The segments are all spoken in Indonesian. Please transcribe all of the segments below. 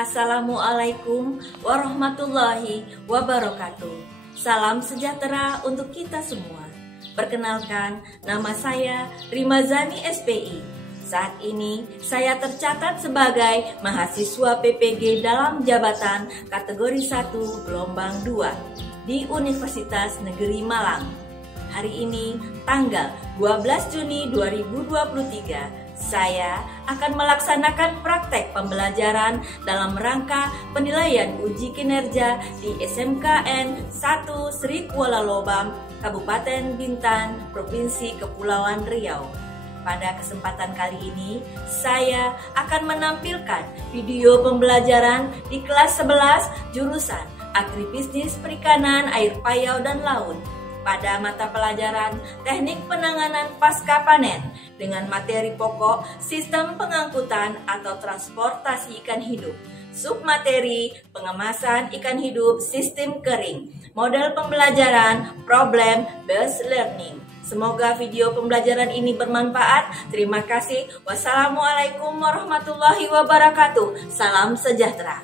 Assalamualaikum warahmatullahi wabarakatuh. Salam sejahtera untuk kita semua. Perkenalkan, nama saya Rimazani SPI. Saat ini saya tercatat sebagai mahasiswa PPG dalam jabatan kategori 1 gelombang 2 di Universitas Negeri Malang. Hari ini tanggal 12 Juni 2023, saya akan melaksanakan praktek pembelajaran dalam rangka penilaian uji kinerja di SMKN 1 Sri Kuala Lobam, Kabupaten Bintan, Provinsi Kepulauan Riau. Pada kesempatan kali ini, saya akan menampilkan video pembelajaran di kelas 11 jurusan Agribisnis Perikanan, Air Payau dan Laut pada mata pelajaran Teknik Penanganan Pasca Panen dengan materi pokok Sistem Pengangkutan atau Transportasi Ikan Hidup, submateri Pengemasan Ikan Hidup Sistem Kering, model pembelajaran Problem Based Learning. Semoga video pembelajaran ini bermanfaat. Terima kasih. Wassalamualaikum warahmatullahi wabarakatuh. Salam sejahtera.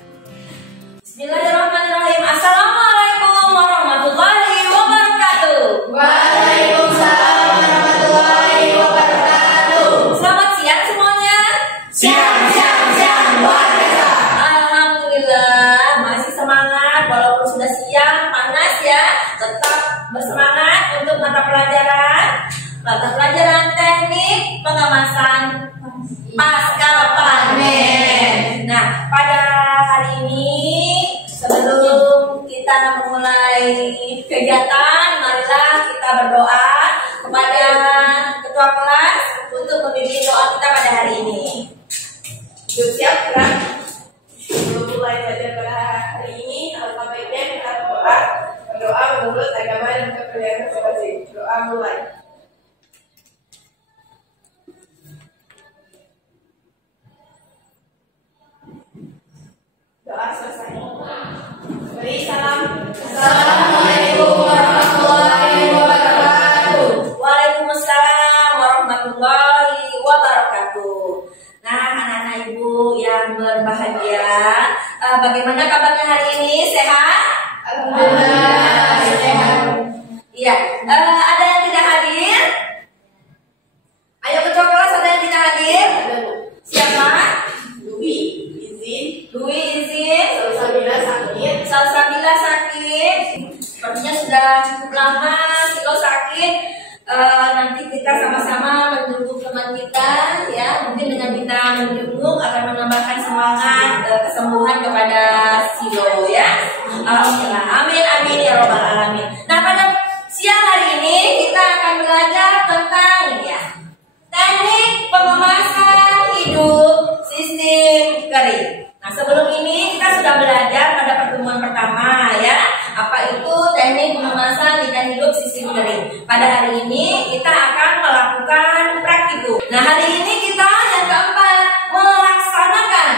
Bismillahirrahmanirrahim. Assalamualaikum warahmatullahi wabarakatuh. Waalaikumsalam warahmatullahi wabarakatuh. Selamat siang semuanya. Siang, luar biasa. Alhamdulillah, masih semangat walaupun sudah siang, panas ya. Tetap bersemangat untuk mata pelajaran teknik pengemasan pasca panen. Nah, pada hari ini sebelum kita memulai kegiatan, marilah kita berdoa kepada ketua kelas untuk membimbing doa kita pada hari ini. Siap, gerak. Sebelum mulai belajar pada hari ini, alangkah baiknya kita berdoa menurut agama dan kepercayaan masing-masing. Doa mulai. Doa selesai. Beri salam. Assalamualaikum warahmatullahi wabarakatuh. Waalaikumsalam warahmatullahi wabarakatuh. Nah, anak-anak ibu yang berbahagia, bagaimana kabarnya hari ini? Sehat? Alhamdulillah sehat. Iya. Ada yang tidak hadir? Ayo ketua kelas, ada yang tidak hadir? Siapa? Dwi izin. Dwi izin. Salsabila sakit. Salsabila sakit. Sepertinya sudah cukup lama Silo sakit. Nanti kita sama-sama menjenguk teman kita ya. Mungkin dengan kita menjenguk akan menambahkan semangat kesembuhan kepada Silo ya. Alhamdulillah. Amin amin ya robbal alamin. Nah, pada siang hari ini kita akan belajar tentang ini ya. Teknik pengemasan hidup sistem kering. Nah, sebelum ini kita sudah belajar pada pertemuan pertama ya, apa itu teknik pengemasan ikan hidup sistem kering. Pada hari ini kita akan melakukan praktikum. Nah, hari ini kita yang keempat melaksanakan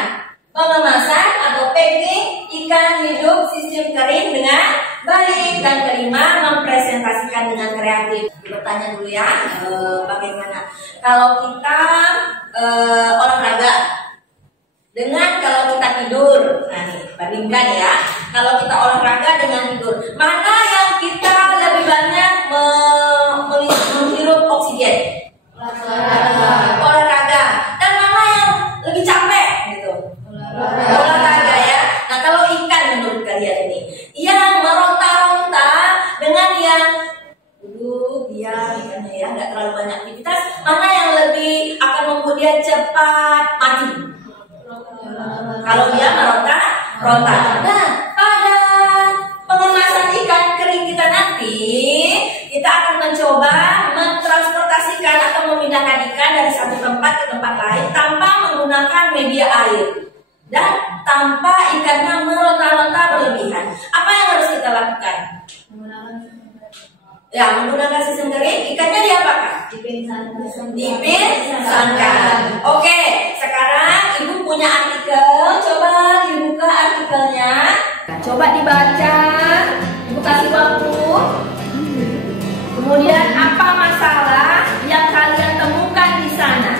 pengemasan atau packing ikan hidup sistem kering dengan baik, dan kelima mempresentasikan dengan kreatif. Bertanya dulu ya, bagaimana kalau kita olahraga dengan kalau kita tidur. Nah nih, bandingkan ya. Kalau kita olahraga dengan tidur, mana yang kita lebih banyak menghirup oksigen? Olahraga. Dan mana yang lebih capek gitu? Olahraga ya. Nah, kalau ikan menurut kalian ini, yang meronta-ronta dengan yang duduk diam ikannya ya, nggak terlalu banyak aktivitas, mana yang lebih akan membuat dia cepat mati? Kalau dia meronta-ronta. Nah, pada pengemasan ikan kering kita nanti, kita akan mencoba mentransportasikan atau memindahkan ikan dari satu tempat ke tempat lain tanpa menggunakan media air dan tanpa ikannya meronta-ronta berlebihan. Apa yang harus kita lakukan? Ya, menggunakan sistem kering, ikannya diapakan? Dipinsankan. Oke, sekarang ibu punya artikel, coba dibuka artikelnya. Coba dibaca, ibu kasih waktu. Kemudian apa masalah yang kalian temukan di sana?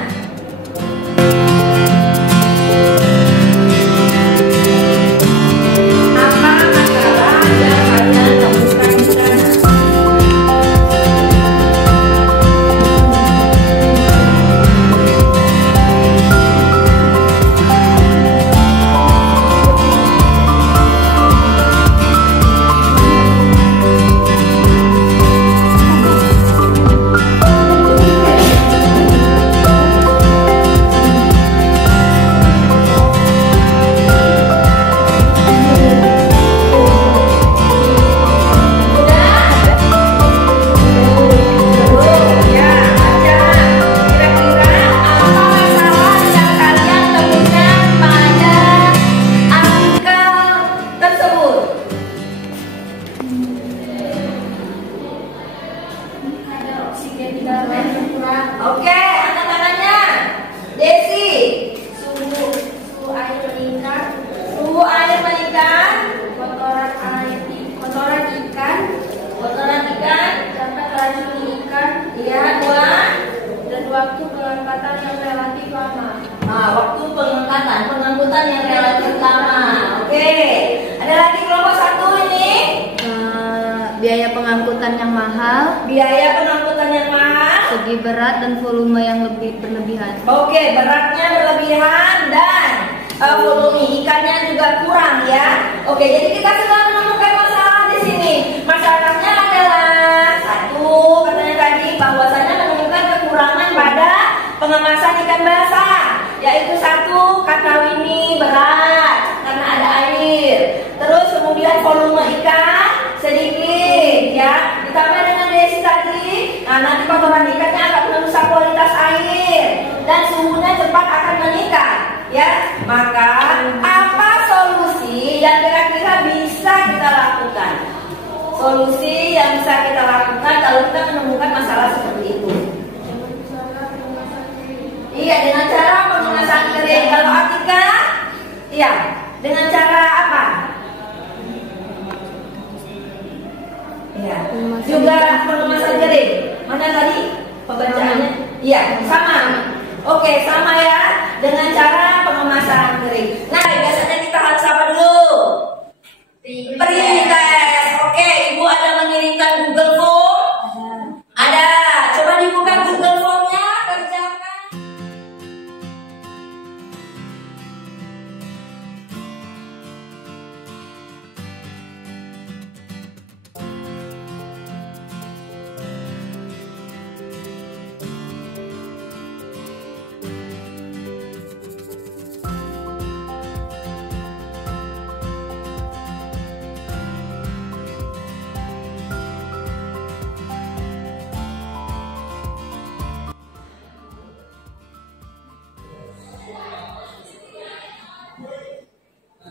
pengangkutan yang mahal, biaya pengangkutan yang mahal, segi berat dan volume yang berlebihan. Oke, beratnya berlebihan dan volume ikannya juga kurang ya. Oke, jadi kita sudah menemukan masalah di sini. Masalahnya adalah satu, katanya tadi bahwasanya menemukan kekurangan pada pengemasan ikan basah, yaitu satu, kata ini berat karena ada air. Terus kemudian volume ikan sedikit ya, ditambah dengan desi tadi. Nah, nanti kotoran ikannya akan merusak kualitas air dan suhunya cepat akan meningkat ya. Maka apa solusi yang kira-kira bisa kita lakukan? Solusi yang bisa kita lakukan kalau kita menemukan masalah seperti itu. Iya, dengan cara pengemasan kering. Kalau Atika, iya, dengan cara apa? Iya, juga pengemasan kering. Mana tadi pembacaannya? Iya, sama. Oke, sama ya. Dengan cara pengemasan kering. Nah, biasanya kita harus apa dulu? Pretest. Oke, Ibu ada mengirimkan Google Form? Ada. Coba dibuka Google Form-nya, kerjakan.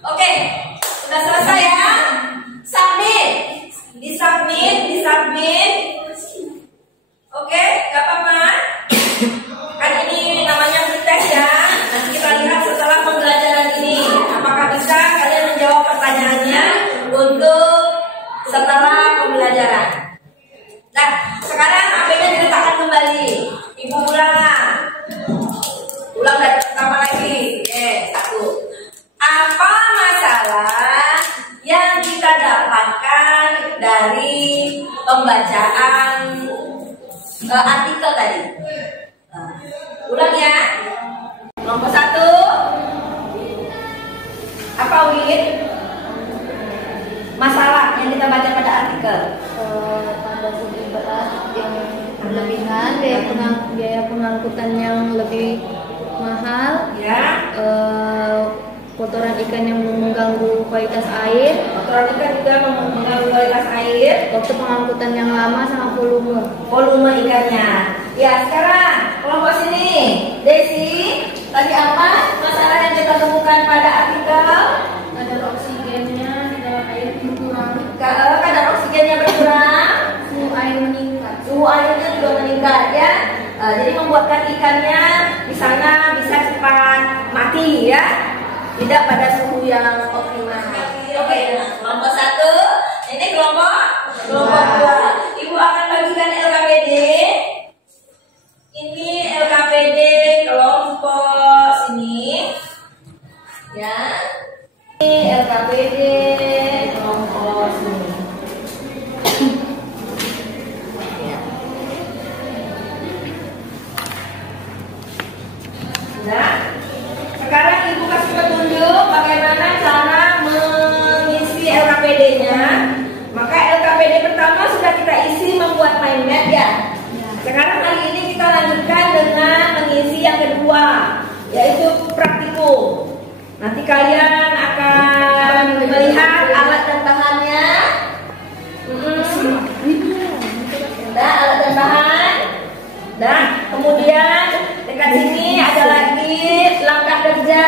Oke, sudah selesai ya. Submit, disubmit. Oke, gak apa-apa. Kan ini namanya pretest ya. Nanti kita lihat setelah pembelajaran ini, apakah bisa kalian menjawab pertanyaannya untuk setelah pembelajaran. Nah, sekarang HP-nya diletakkan kembali. Ibu ulang dari pertama lagi. Satu. Apa masalah yang kita dapatkan dari pembacaan artikel tadi? Ulang ya. Nomor satu. Apa Win? Masalah yang kita baca pada artikel. Pada segi berat yang berlebihan, biaya pengangkutan yang lebih mahal, Ya. kotoran ikan yang mengganggu kualitas air, Kotoran ikan juga mengganggu kualitas air, waktu pengangkutan yang lama, sama volume ikannya. Ya, sekarang kelompok sini, Desi, tadi apa masalah yang kita temukan pada artikel? kadar oksigennya di dalam air berkurang, Kadar oksigennya berkurang, suhu air meningkat. suhu airnya juga meningkat ya. Jadi membuatkan ikannya di sana bisa cepat mati ya, tidak pada suhu yang optimal. Oke, kelompok satu, ini kelompok dua. Ibu akan bagikan LKPD. Ini LKPD kelompok sini, ya. Ini LKPD kelompok sini. Nah, sekarang Ibu kasih petunjuk bagaimana cara mengisi LKPD-nya. Maka LKPD pertama sudah kita isi membuat mind map ya. Sekarang hari ini kita lanjutkan dengan mengisi yang kedua, yaitu praktikum. Nanti kalian akan melihat alat dan bahannya. Nah, alat dan bahan. Nah, kemudian dekat sini ada lagi langkah kerja.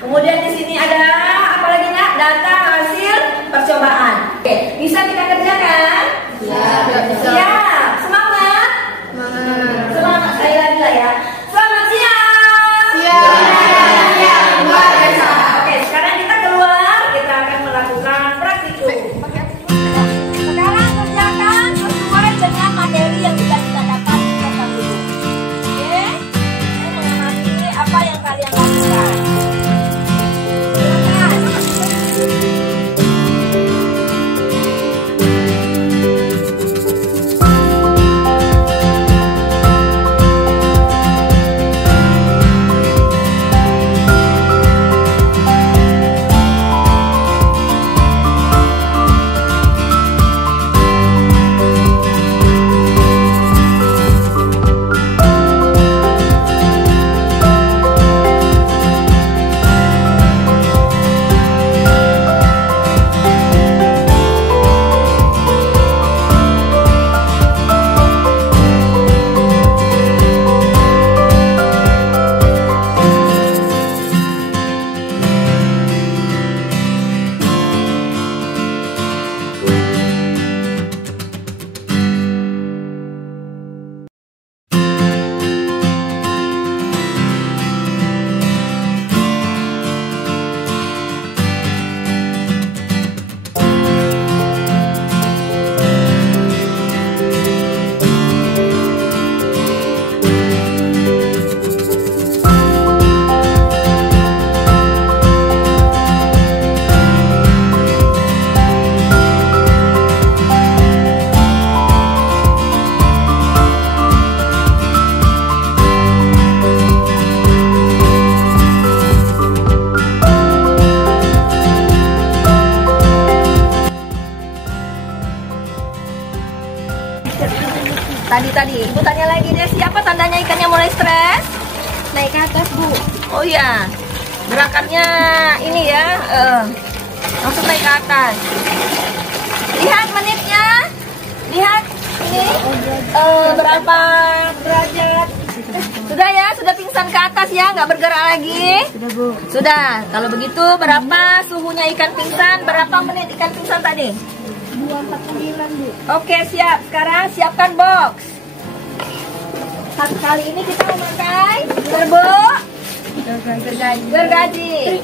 Kemudian di sini ada apa lagi nak? Data hasil percobaan. Oke, bisa kita kerjakan? Siap. Semangat. Semangat sekali lagi lah ya. Selamat siang. Luar biasa. Oke, sekarang kita keluar. Kita akan melakukan praktikum. Sekarang kerjakan sesuai dengan materi yang sudah kita dapat di kelas dulu. Oke, saya mengamati apa yang kalian lakukan. Silakan. mulai stres? Naik ke atas, Bu. Oh iya, gerakannya ini ya, langsung naik ke atas. Lihat menitnya, lihat ini berapa derajat. Sudah ya, sudah pingsan ke atas ya, nggak bergerak lagi. Sudah, Bu. Sudah, kalau begitu berapa suhunya ikan pingsan, berapa menit ikan pingsan tadi? 249, Bu. Oke, siap. Sekarang siapkan box. Satu kali ini kita memakai gergaji.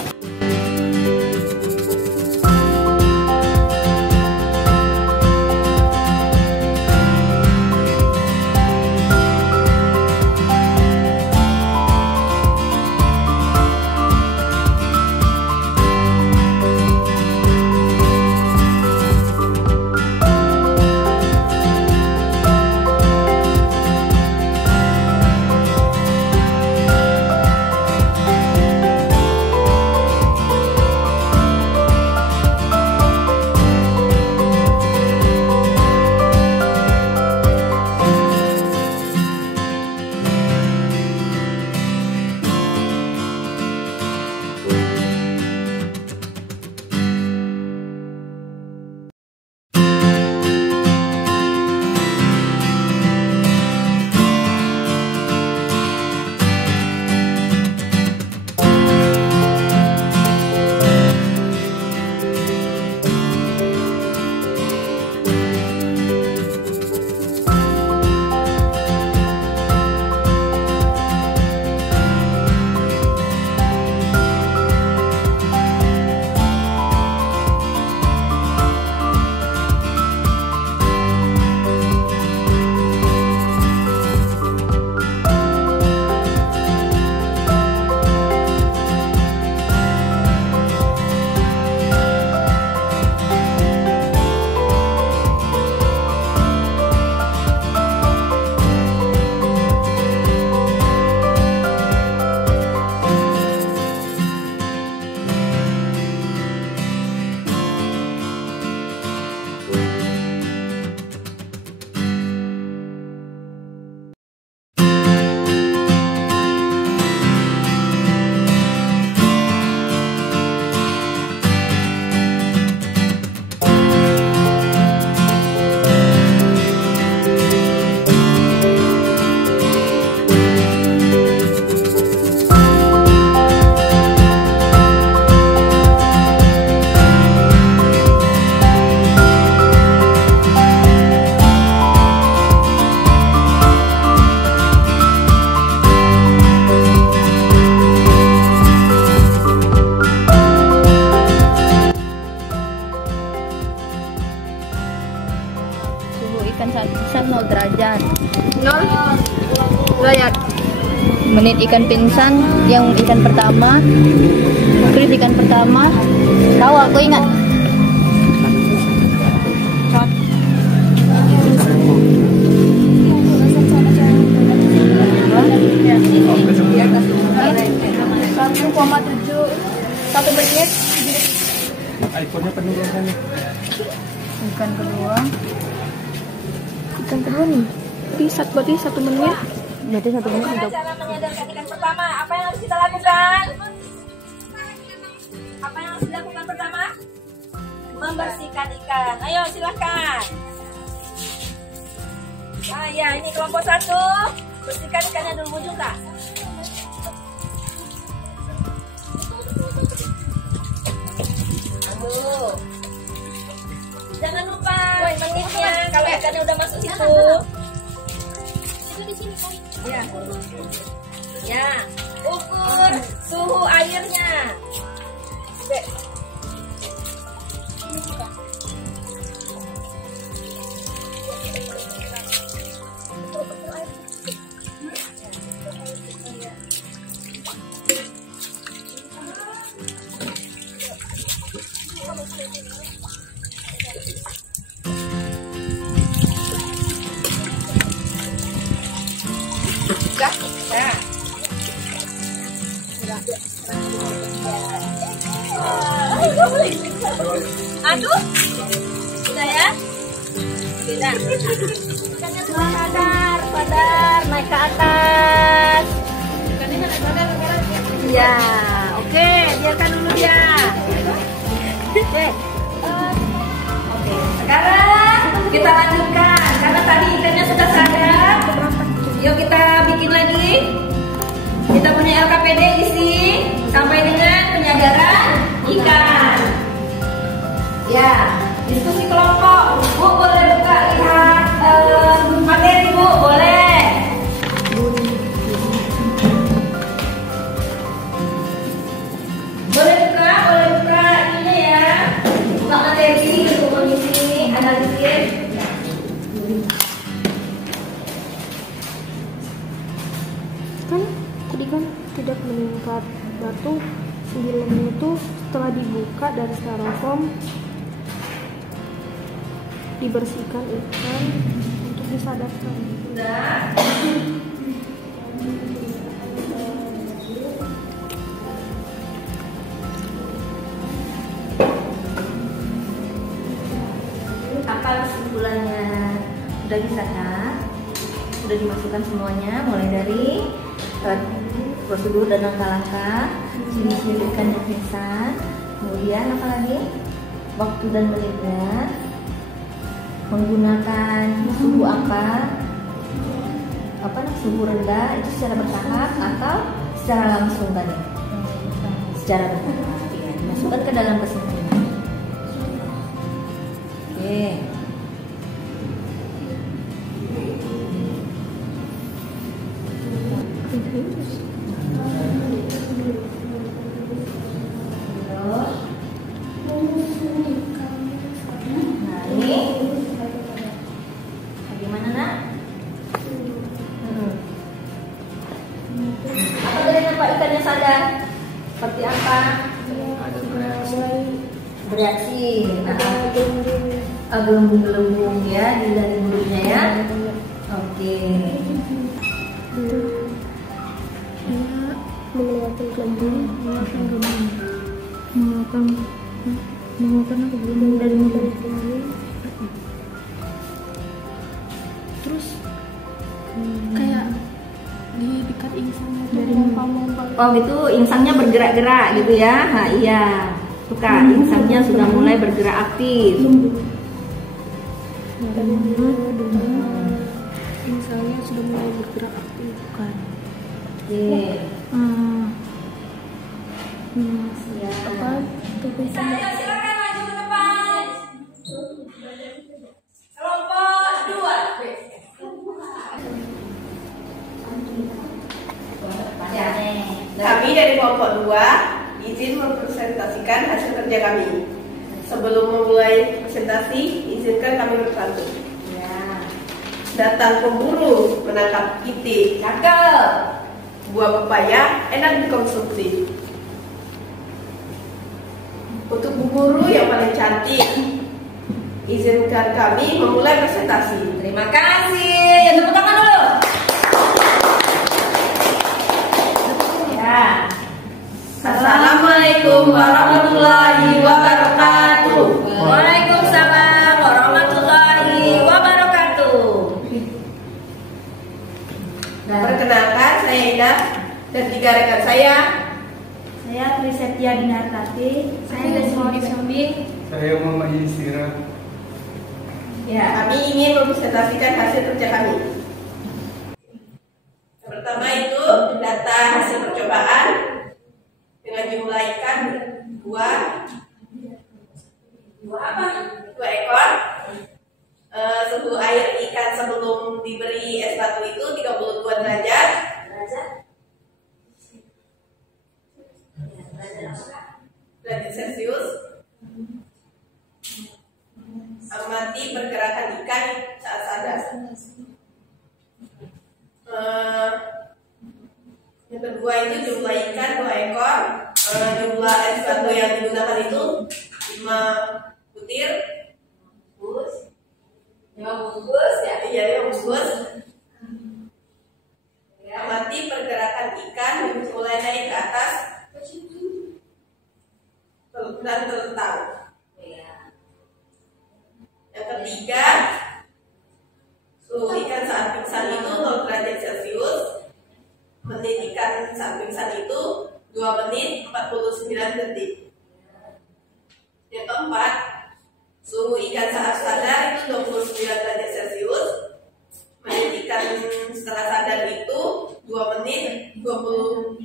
Ikan pingsan 0 derajat. 0 derajat. Menit ikan pingsan yang ikan pertama. Kris ikan pertama. Tahu aku ingat. Satu menit. iPhone-nya penuh kan? Ikan kedua nih. Berarti 1 menit. Berarti 1 menit udah. Cara menyadarkan ikan pertama, apa yang harus kita lakukan? Apa yang harus dilakukan pertama? Membersihkan ikan. Ayo silahkan. Ah ya, ini kelompok 1. Bersihkan ikannya dulu, ujung kak. Jangan lupa menitnya kalau ikannya udah masuk situ. Ya, ukur suhu airnya. Aduh, sudah ya? Sudah. Ikannya sudah sadar. sadar, naik ke atas. Ya, oke, biarkan dulu ya. Oke, sekarang kita lanjutkan karena tadi ikannya sudah sadar. Yuk kita bikin lagi. Kita punya LKPD isi sampai dengan penyadaran ikan. Ya, diskusi kelompok. Bu boleh buka lihat materi Bu, boleh. Boleh buka ininya ya. Buka materi untuk mengisi analisis. Kan tadi kan tidak meningkat batu 9 itu setelah dibuka dari styrofoam dibersihkan ikan untuk disadarkan. Sudah. Apa kesimpulannya? Sudah bisa kan? Sudah dimasukkan semuanya, mulai dari prosedur dan langkah-langkah, jenis ikan yang pingsan, kemudian apa lagi? Waktu dan menitnya, menggunakan suhu suhu rendah itu secara bertahap atau secara langsung tadi? Secara bertahap, ya, dimasukkan ke dalam kesimpulan. Oke. Nah ini bagaimana nak? Apa dari nampak ikannya sadar? Seperti apa? Bereaksi. Nah, gelembung-gelembung ya di dari mulutnya ya. Oke. Mengeluarkan gelembung, mengeluarkan gelembung dari mulut. Terus kayak diikat insangnya dari lompat. Oh gitu, insangnya bergerak-gerak gitu ya. Nah, iya. Tuh Kak, insangnya sudah mulai bergerak aktif. Insangnya sudah mulai bergerak aktif kan. Oke. Apa? Saya silakan maju ke depan. Kelompok 2. Kami dari kelompok 2 izin mempresentasikan hasil kerja kami. Sebelum memulai presentasi, izinkan kami bersatu. Ya. Datang pemburu menangkap itik. Cakep. Buah pepaya enak dikonsumsi. Untuk bu guru yang paling cantik, izinkan kami memulai presentasi. Terima kasih. Tepuk tangan dulu. Ya. Assalamualaikum warahmatullahi wabarakatuh. Waalaikumsalam warahmatullahi wabarakatuh. Perkenalkan, saya Ida dan 3 rekan saya. Saya Trisetia Binartati. Saya Desmond Sombing. Saya Muhammad Yusira. Ya, kami ingin mempresentasikan hasil kerja kami. Pertama itu data hasil percobaan dengan jumlah ikan 2 ekor. Suhu air ikan sebelum diberi es batu itu 32 derajat. Derajat Celcius. Amati pergerakan ikan saat sadar. Yang kedua itu jumlah ikan 2 ekor. Jumlah es batu yang digunakan itu 5 butir. 5 bungkus ya, iya 5 bungkus. Amati pergerakan ikan mulai naik ke atas dan terlentang. Yang ketiga, suhu ikan saat pingsan itu 0 itu 2 menit 49 detik. Yang keempat, suhu ikan saat sadar itu 29 derajat Celcius. Menit ikan setelah sadar itu 2 menit 22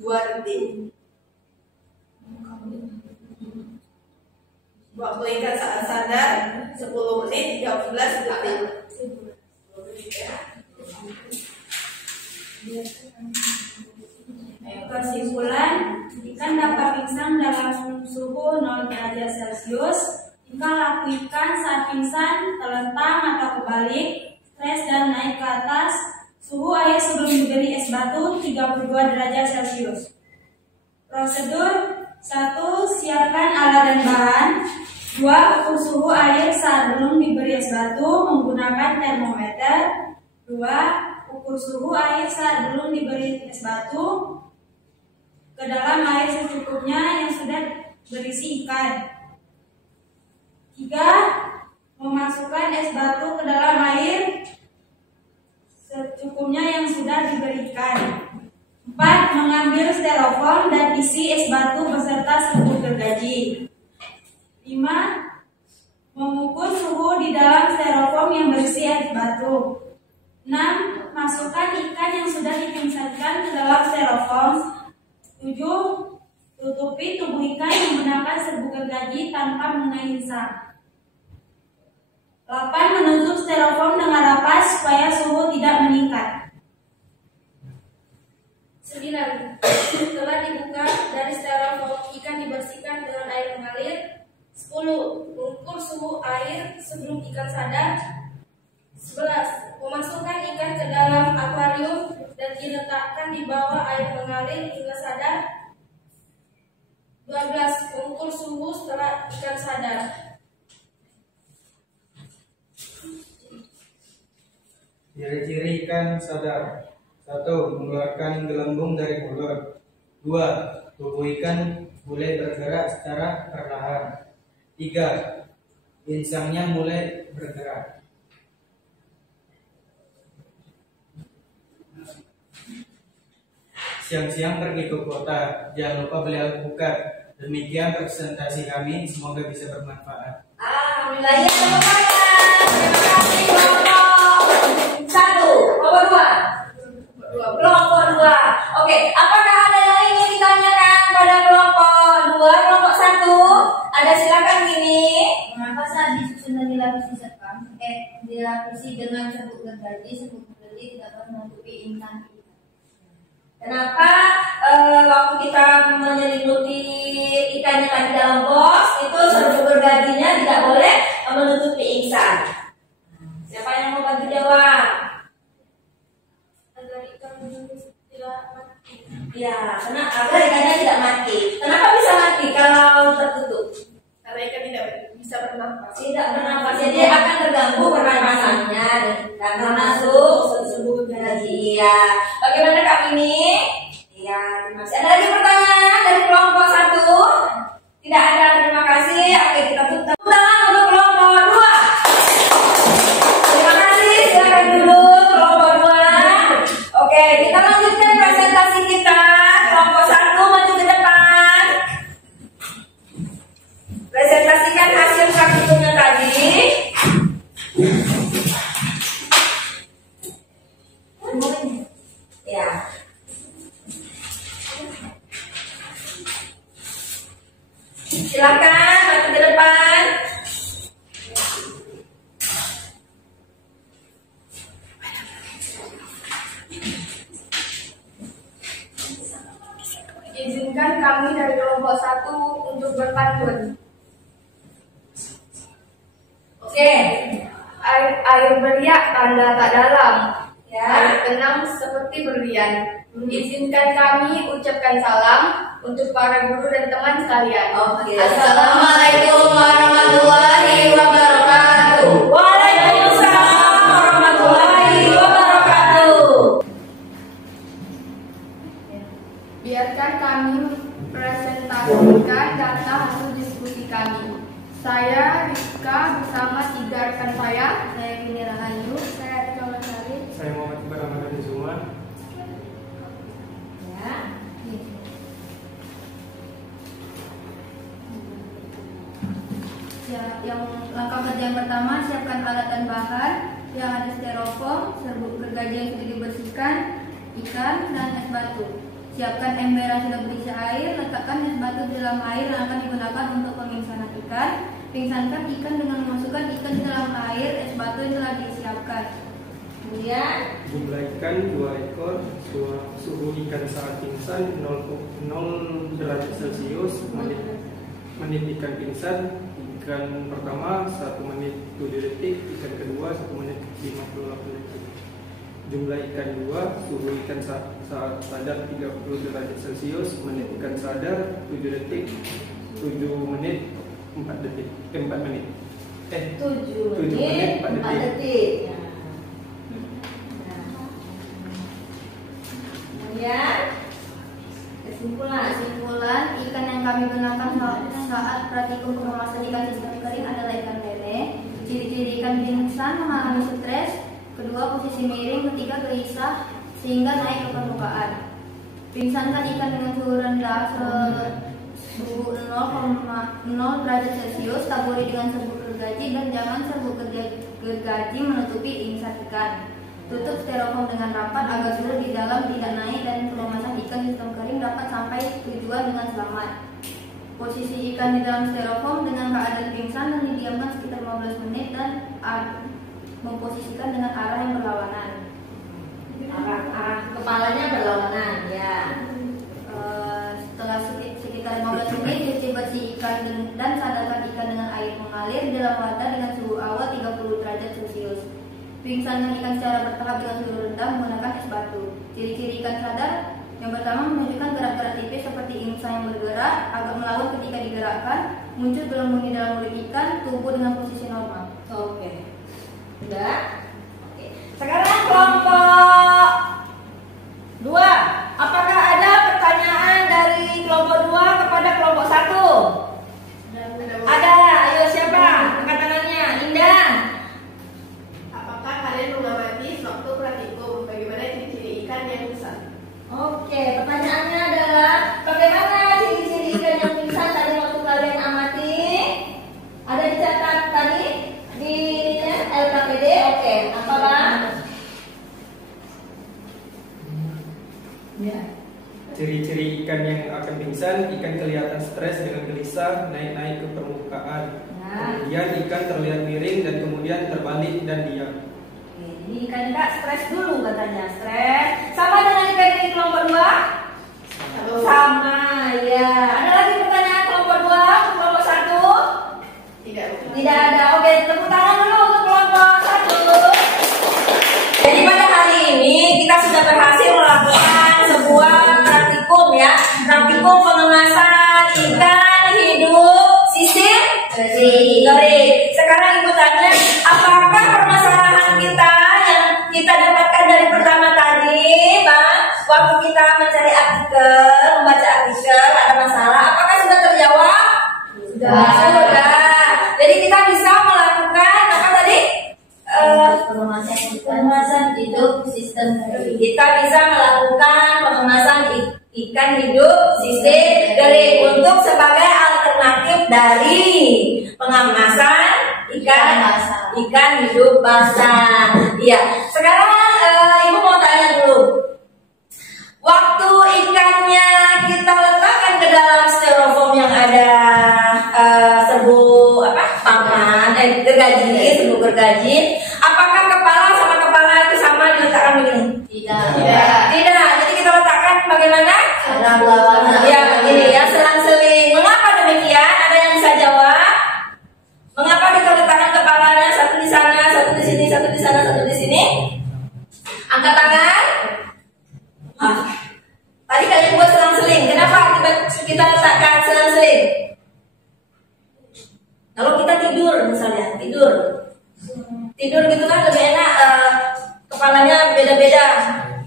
detik. Waktu ikan saat sadar 10 menit 13 detik. Kesimpulan, ikan dapat pingsan dalam suhu 0 derajat Celcius jika laku ikan saat pingsan, terlentang atau kebalik, stres dan naik ke atas. Suhu air sebelum diberi es batu 32 derajat Celcius. Prosedur: 1. Siapkan alat dan bahan. 2. Ukur suhu air saat belum diberi es batu menggunakan termometer. 2. Ukur suhu air saat belum diberi es batu ke dalam air secukupnya yang sudah berisi ikan. 3. Memasukkan es batu ke dalam air secukupnya yang sudah diberikan. 4. Mengambil styrofoam dan isi es batu beserta serbuk gergaji. 5. Mengukur suhu di dalam styrofoam yang berisi es batu. 6. Masukkan ikan yang sudah dipingsankan ke dalam styrofoam. 7. Tutupi tubuh ikan menggunakan serbuk gergaji tanpa mengenai insang. 8. Menutup styrofoam dengan rapat supaya suhu tidak meningkat. 9. Setelah dibuka dari styrofoam, ikan dibersihkan dengan air mengalir. 10. Mengukur suhu air sebelum ikan sadar. 11. Memasukkan ikan ke dalam akuarium dan diletakkan di bawah air mengalir hingga sadar. 12. Mengukur suhu setelah ikan sadar. Ciri-ciri ikan sadar. 1. Mengeluarkan gelembung dari mulut. 2. Tubuh ikan mulai bergerak secara perlahan. 3. Insangnya mulai bergerak. Siang-siang pergi ke kota, jangan lupa beli alpukat. Demikian presentasi kami, semoga bisa bermanfaat. Alhamdulillah, ya, tepuk tangan. Terima kasih kelompok 1, kelompok 2. Kelompok 2. Oke, apakah ada yang ingin ditanyakan pada kelompok 2, kelompok 1? Ada, silakan gini. Mengapa saat disusun dan dilapisi sekam, dilapisi dengan serbuk gergaji tidak dapat menutupi insan? Kenapa waktu kita menyelimuti ikannya tadi dalam box itu serbuk gergajinya tidak boleh menutupi insang? Siapa yang mau bantu jawab? Agar ikan tidak mati. Ya, agar ikannya tidak mati. Kenapa bisa mati kalau tertutup? Karena ikan tidak bisa bernafas. Tidak bernafas, jadi akan terganggu pernapasannya dan masuk serbuk gergaji. Iya. Bagaimana Kak ini? Iya, terima kasih. Ada lagi pertanyaan dari kelompok 1? Tidak ada, terima kasih. Oke, kita tutup tangan untuk kelompok 2. Terima kasih, silakan dulu kelompok 2. Oke, kita lanjutkan presentasi kita. Kelompok 1 maju ke depan. Presentasikan hasil praktikumnya tadi. Ya. Silakan maju ke depan. Izinkan kami dari kelompok 1 untuk berpantun. Oke. Air beriak tanda tak dalam, Ya. air tenang seperti berlian. Izinkan kami ucapkan salam untuk para guru dan teman sekalian. Oke. Assalamualaikum warahmatullahi wabarakatuh. Waalaikumsalam warahmatullahi wabarakatuh. Biarkan kami presentasikan data hasil diskusi kami. Saya Rizka bersama 3 rekan saya. Saya Vini Rahayu. Saya Rika Lestari. Saya Muhammad Iqbal Ramadan Zuma. Ya. Yang langkah kerja yang pertama, siapkan alat dan bahan yang ada styrofoam, serbuk gergaji yang sudah dibersihkan, ikan, dan es batu. Siapkan ember yang sudah berisi air, letakkan es batu di dalam air yang akan digunakan untuk pemingsanan ikan. Pingsankan ikan dengan memasukkan ikan di dalam air, es batu yang telah disiapkan. Kemudian jumlah ikan 2 ekor, suhu ikan saat pingsan 0 derajat Celcius, menit ikan pingsan, ikan pertama 1 menit 7 detik, ikan kedua 1 menit 58 detik. Jumlah ikan 2, suhu ikan saat sadar 30 derajat Celcius, menit ikan sadar 7 detik, 7 menit 4 detik, 4 menit. 7 menit 4 detik. Ya, kesimpulan ikan yang kami gunakan saat praktikum pengemasan ikan sistem kering adalah ikan lele. Ciri-ciri ikan pingsan mengalami stres, kedua posisi miring, ketiga gelisah sehingga naik ke permukaan. Pingsankan ikan dengan suhu rendah suhu 0,0 derajat Celcius, taburi dengan serbuk gergaji dan jangan serbuk gergaji menutupi insang ikan. Tutup styrofoam dengan rapat agar suhu di dalam tidak naik dan pengemasan ikan sistem kering dapat sampai tujuan dengan selamat. Posisi ikan di dalam styrofoam dengan keadaan pingsan dan didiamkan sekitar 15 menit dan memposisikan dengan arah yang berlawanan. Arah kepalanya berlawanan, ya. Setelah sekitar 15 menit cuci bersih ikan dan sadarkan ikan dengan air mengalir dalam wadah dengan suhu awal 30 derajat Celcius. Pingsankan ikan secara bertahap dengan suhu rendah menggunakan es batu. Ciri-ciri ikan sadar yang pertama menunjukkan gerak-gerak tipis seperti insang yang bergerak, agak melawan ketika digerakkan, muncul gelembung di dalam mulut ikan, tubuh dengan posisi normal. Oke. Sudah? Oke. Sekarang kelompok 2. Apakah ada pertanyaan dari kelompok 2 kepada kelompok 1? Ada. Ayo siapa? Angkat tangannya. Indah. Kalian mengamati sewaktu praktikum bagaimana ciri-ciri ikan yang besar. Oke, pertanyaannya adalah bagaimana ciri-ciri ikan yang pingsan tadi waktu kalian amati? Ada dicatat tadi di LKPD? Oke, apa Bang? Ya. Ciri-ciri ikan yang akan pingsan, ikan kelihatan stres dengan gelisah, naik-naik ke permukaan. Kemudian ikan terlihat miring dan kemudian terbalik dan diam. Ini ikan stres dulu katanya, stres. Sama dengan ikan di kelompok 2? Sama, ya. Ada lagi pertanyaan kelompok 2, kelompok 1? Tidak ada. Oke, tepuk tangan dulu untuk kelompok 1. Jadi pada hari ini kita sudah berhasil melakukan sebuah praktikum ya, praktikum pengemasan ikan hidup sistem kering. Sekarang Ibu tanya, apakah permasalahan kita dapatkan dari pertama tadi, Bang? Waktu kita mencari artikel, membaca artikel, ada masalah, apakah sudah terjawab? Sudah. Jadi kita bisa melakukan apa tadi? Pengemasan hidup sistem kering. Kita bisa melakukan pengemasan ikan hidup sistem kering untuk sebagai alternatif dari pengemasan ikan hidup basah. Iya. Sekarang Ibu mau tanya dulu. Waktu ikannya kita letakkan ke dalam styrofoam yang ada serbuk gergaji, apakah kepala sama kepala itu sama diletakkan begini? Tidak. Jadi kita letakkan bagaimana? Ya, begini ya, selang-seling. Mengapa demikian? Ada yang bisa jawab? Mengapa kita letakkan kepalanya satu di sana, satu di sini, satu di sana, satu di sini? Angkat tangan. Tadi kalian buat selang-seling. Kenapa kita letakkan selang-seling? Kalau kita tidur misalnya, tidur gitu kan lebih enak, kepalanya beda-beda,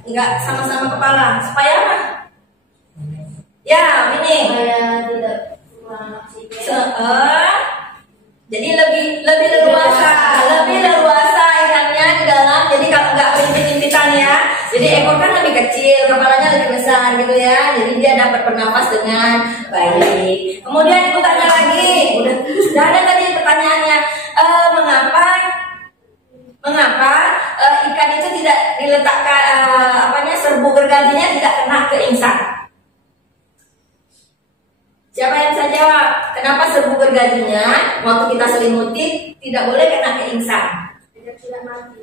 nggak sama-sama kepala. Supaya apa? Ya, ini. Supaya tidak kurang oksigen. Jadi lebih leluasa ikannya di dalam. Jadi kalau nggak berhimpit-himpitan ya. Jadi ekor kan lebih kecil, kepalanya lebih besar gitu ya. Jadi dia dapat bernapas dengan baik. Kemudian Ibu tanya lagi, udah ada tadi pertanyaannya, mengapa ikan itu tidak diletakkan serbuk gergajinya tidak kena ke insang? Siapa yang bisa jawab? Kenapa serbuk gergajinya waktu kita selimuti tidak boleh kena ke insang? Tidak mati.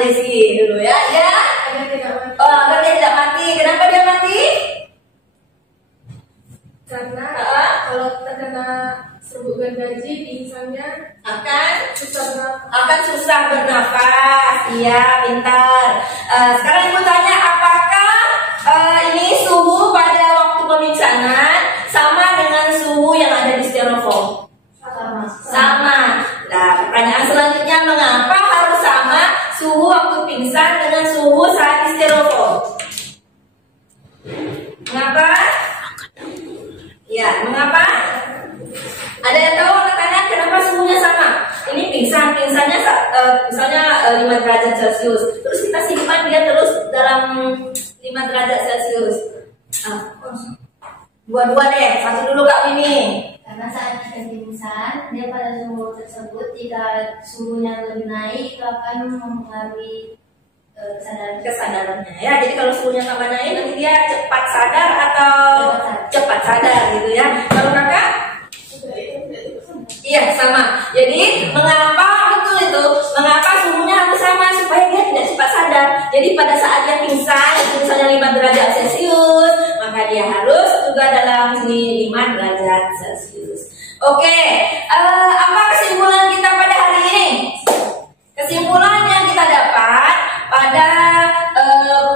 Desi dulu ya. Ya. Agar dia tidak mati. Kenapa dia mati? Karena kalau terkena serbuk gergaji di insangnya Akan susah susah bernafas. Iya, pintar. Sekarang ibu tanya, apakah ini suhu pada waktu pemingsangan sama dengan suhu yang ada di styrofoam? Sama. Nah, pertanyaan selanjutnya, mengapa harus sama suhu waktu pingsan dengan suhu saat di styrofoam? Mengapa? Ya, mengapa? Ada yang tahu anak-anak kenapa suhunya sama? Ini pingsannya misalnya 5 derajat Celcius. Terus kita simpan dia terus dalam 5 derajat Celcius. Dua-dua deh, satu dulu Kak Mimi. Karena saat ikan pingsan, dia pada suhu tersebut jika suhunya lebih naik itu akan mempengaruhi kesadarannya ya. Jadi kalau suhunya tambah naik nanti dia cepat sadar atau cepat sadar gitu ya. Kalau Kakak? Iya, sama. Jadi mengapa suhunya harus sama supaya dia tidak cepat sadar. Jadi pada saat dia pingsan, itu misalnya 5 derajat Celcius, maka dia harus juga dalam 5 derajat Celcius. Oke, apa kesimpulan kita pada hari ini? Kesimpulan yang kita dapat pada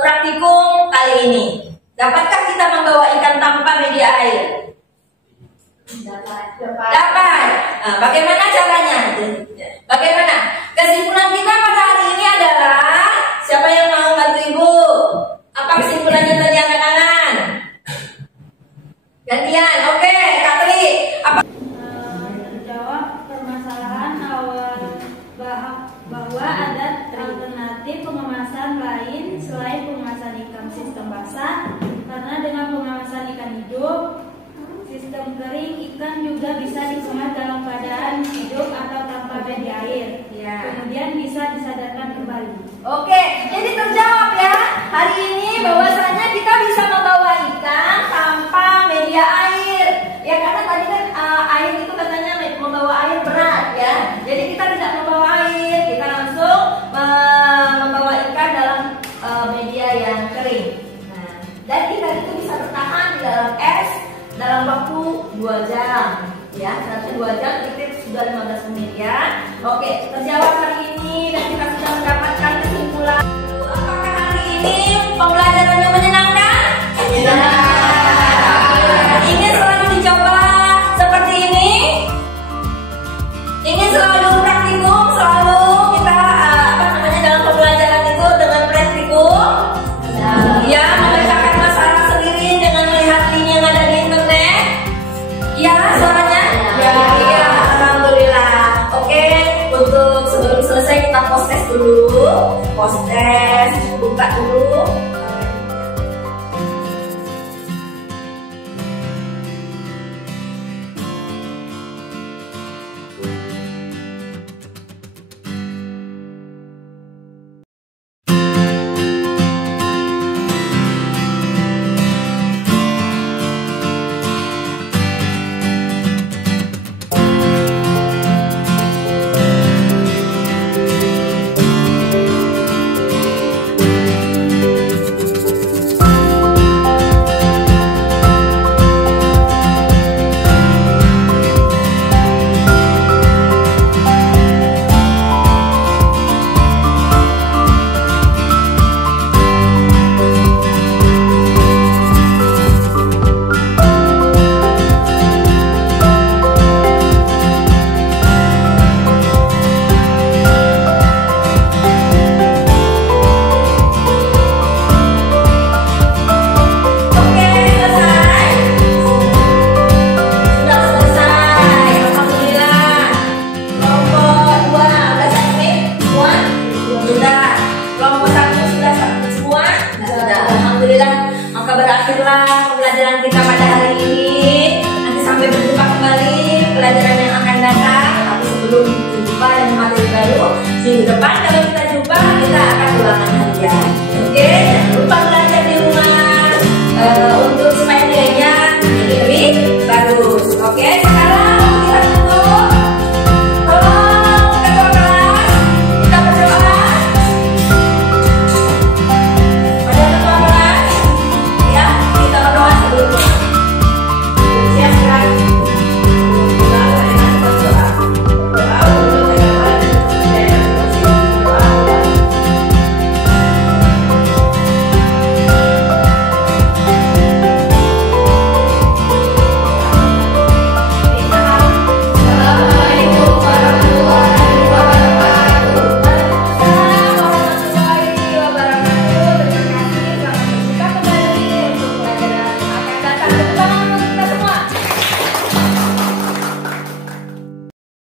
praktikum kali ini, dapatkah kita membawa ikan tanpa media air? dapat. Nah, bagaimana caranya? Bagaimana? Kesimpulan kita pada hari ini adalah, siapa yang mau bantu ibu? Apa kesimpulannya tadi anak-anak? Gantian, oke, Kak Tri. Apa? Terjawab permasalahan awal bahwa ada alternatif pengemasan lain selain pengemasan ikan sistem basah, karena dengan pengemasan ikan hidup sistem kering, ikan juga bisa dikemas dalam keadaan hidup atau tanpa media air. Ya. Kemudian bisa disadarkan kembali. Oke, jadi terjawab ya hari ini bahwasanya kita bisa membawa ikan tanpa media air. Ya karena tadi kan air itu katanya membawa air berat ya. Jadi kita tidak membawa air, kita langsung membawa ikan dalam media yang kering. Nah, dan ikan itu bisa bertahan di dalam es dalam waktu 2 jam ya, nanti 2 jam kita sudah 15 menit ya. Oke, terjawab hari ini dan kita sudah mendapatkan kesimpulan. Apakah hari ini pembelajarannya menyenangkan? Menyenangkan. Ingin selalu dicoba seperti ini? Ingin selalu praktikum, selalu kita dalam pembelajaran itu dengan praktikum? Ya, memecahkan masalah sendiri dengan melihat link yang ada di internet. Ya, suaranya? Ya, iya, alhamdulillah. Oke, untuk sebelum selesai kita post test dulu. Post test, buka dulu. berakhirlah pembelajaran kita pada hari ini. Nanti sampai berjumpa kembali pelajaran yang akan datang. Tapi sebelum sebelum jumpa dengan materi baru. Minggu depan kalau kita jumpa kita akan ulangan harian. Oke, jangan lupa belajar di rumah.